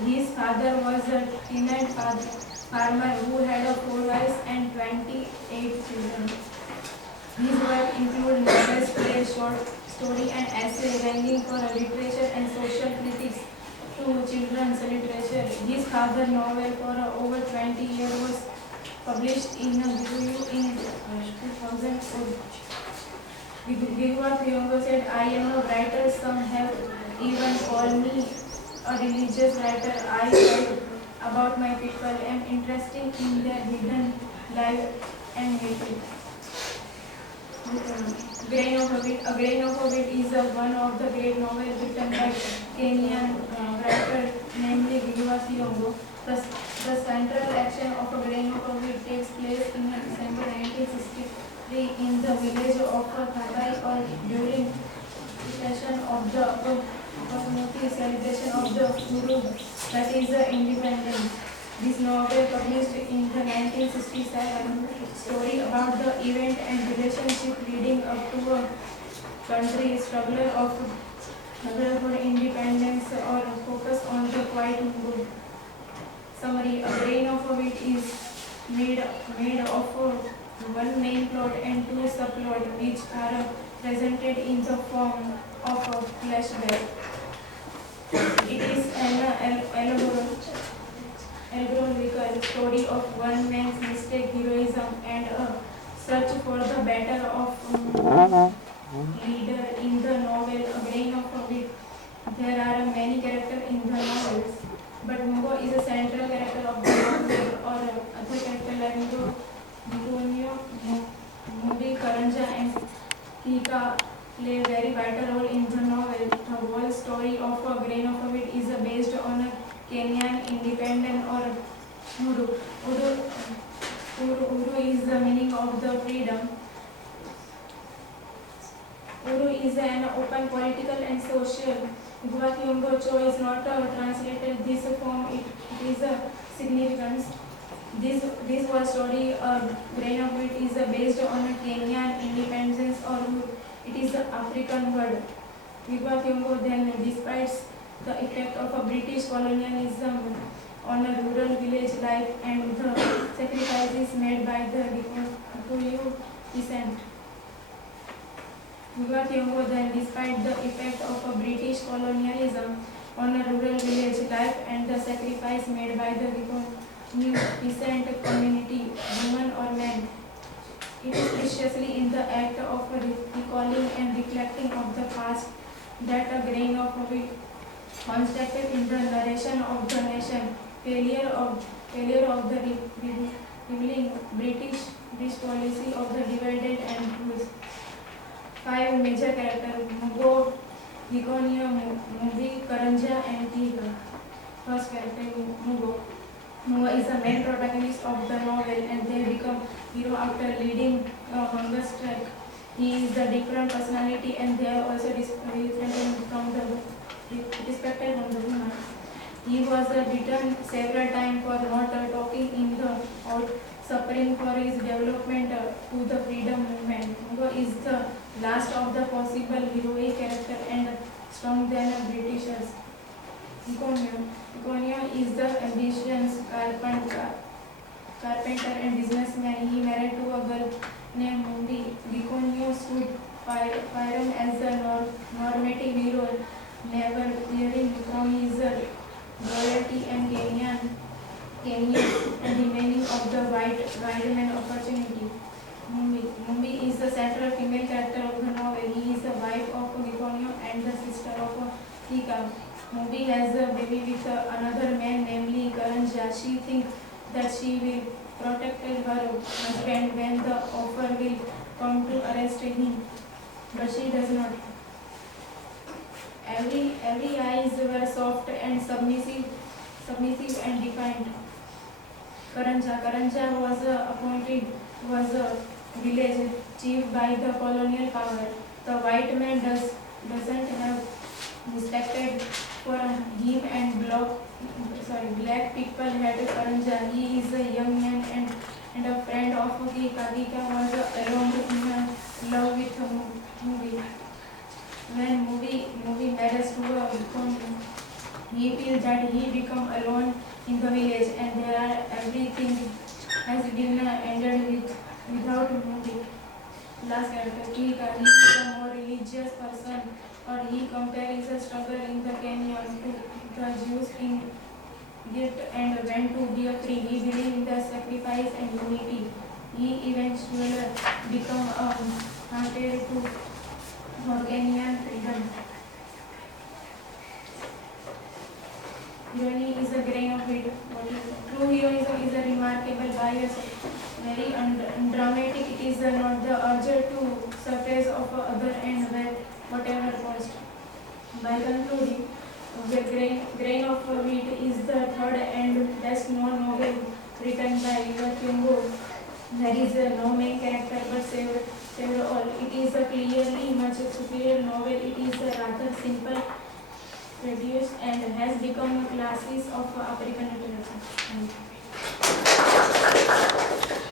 His father was a tenant farmer who had 4 wives and 28 children. His work include novels, plays, short story and essay ranging for literature and social critics to children's literature. His father novel for over 20 years was published in a review in 2004. Gilbert Youngo said, I am a writer, some have even called me a religious writer. I write about my people, am interested in their hidden life and nature. Grain of a Wheat. A Grain of a Wheat is one of the great novels written by Kenyan writer namely Gilbert Youngo. The central action of A Grain of a Wheat takes place in December 1963 in the village of Thabai or during the session of the Basmati celebration of the Guru, that is the independence. This novel, published in the 1967, story about the event and relationship leading up to a country struggle for independence or focus on the quiet good. Summary: A Grain of a Wheat is made of one main plot and two subplots, which are presented in the form of a flashback. It is an allegorical story of one man's mistake, heroism, and a search for the better of leader in the novel A Grain of a Wheat. There are many characters in the novels, but Mungo is a central character of the novel, or other characters like Nikonio, Mubi, Karanja, and Tika play a very vital role in the novel. The whole story of A Grain of a Wheat is based on a Kenyan independent or Uru. Uru is the meaning of the freedom. Uru is an open political and social. Gwakyungo Cho is not translated this form. It is a significance. This was story A Grain of Wheat is based on a Kenyan independence or it is an African word. Gwakyungo then despites the effect of a British colonialism on a rural village life and the sacrifices made by the Kikuyu descent. Gwakyungo then despite the effect of a British colonialism on a rural village life and the sacrifice made by the Kikuyu descent community, woman or man. It is preciously in the act of recalling and reflecting of the past that A Grain of a Wheat constructed in the narration of the nation, failure of the revealing British policy of the divided and rules. 5 major characters: Mugo, Gigonio, Mubi, Karanja, and Tiga. First character, Mugo. Mugo is the main protagonist of the novel and they become hero after leading a hunger strike. He is the different personality and they are also respected from the woman. He was beaten several times for not talking in the out, suffering for his development to the freedom movement. Mugo is the last of the possible heroic character and strong than Britishers. Iconio is the ambitious carpenter and businessman. He married to a girl named Mundi. Iconio stood firm as the normative hero, never veering from his loyalty and Kenya and remaining of the white man opportunity. Mumbi is the central female character of the novel. He is the wife of Gikonio and the sister of Tika. Mumbi has a baby with another man, namely Karanja. She thinks that she will protect her husband when the offer will come to arrest him, but she does not. Every eyes were soft and submissive and defiant. Karanja was a village chief by the colonial power. The white man doesn't have respected for him and black people had Karanja. He is a young man and a friend of Kika. Kika was alone in love with Mubi. When movie marries to a He feels that he become alone in the village and there everything has been ended without moving. Last character, he is a more religious person, or he compares the struggle in the canyon to the Jews in Egypt and went to be a free. He believed in the sacrifice and unity. He eventually become a martyr to Morganian freedom. Irony is a grain of wheat. What is it? True heroism is a remarkable by yourself. Very undramatic. It is not the urge to surface of other and whatever cost. By concluding, the grain of wheat is the third and best known novel written by Kimball. There is no main character but several. It is a clearly much superior novel. It is rather simple, produced, and has become a classic of African literature. Thank you.